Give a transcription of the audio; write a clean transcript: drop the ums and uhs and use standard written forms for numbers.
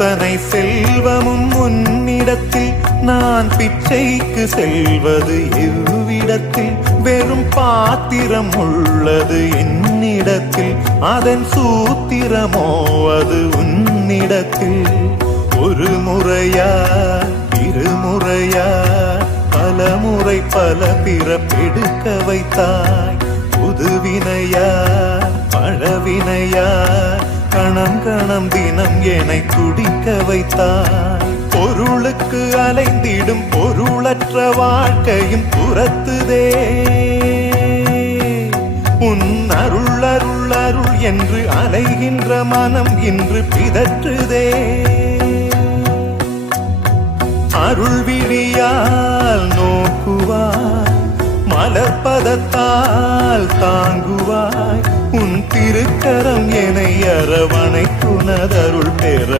அத்தனை செல்வமும் உன்னிடத்தில் நான் பிச்சைக்கு செல்வது எவ்விடத்தில் வெறும் பாத்திரம் உள்ளது என்னிடத்தில் அதன் சூத்திரமோ அது உன்னிடத்தில் ஒரு முறையா இருமுறையா பலமுறை பல பிறப்பெடுக்க வைத்தாய் புதுவினையா பழவினையா கணம் கணம் தினம் என்னை துடிக்க வைத்தாய் பொருளுக்கு அலைந்திடும் பொருளற்ற வாழ்க்கையும் துரத்துதே உன் அருள் அருள் அருள் என்று அலைகின்ற மனம் இன்று பிதற்றுதே அருள் விழியால் நோக்குவாய் மலர்பதத்தால் தாங்குவாய் உன் திருக்கரம் என்னை அரவணைக்குனதருள் பெற